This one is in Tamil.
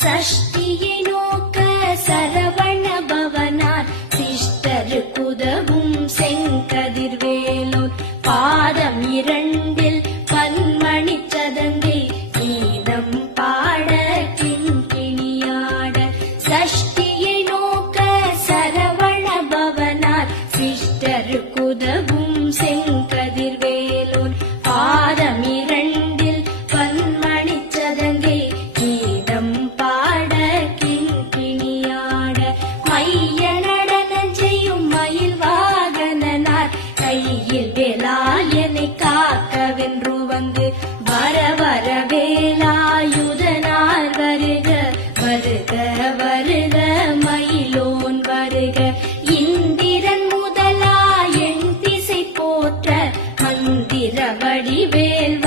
சஷ்டியை நோக்க சரவண பவனார் சிஷ்டருக்குதவும் செங்கதிர்வேலோன் பாதம் இரண்டில் பன்மணி சதங்கை கீதம் பாட கிண்கிணியாட சஷ்டியை நோக்க சரவண பவனார் சிஷ்டருக்குதவும் செங்கதிர்வேலோன் பாதம் இரண்டில் பன்மணி சதங்கை கீதம் பாட கிண்கிணியாட மைய நடனம் செய்யும் மயில் வாகனனார் கையில் வேலாயனை காக்கவென்று வந்து வர வர வேலாயுதனார் வருக வருக வருக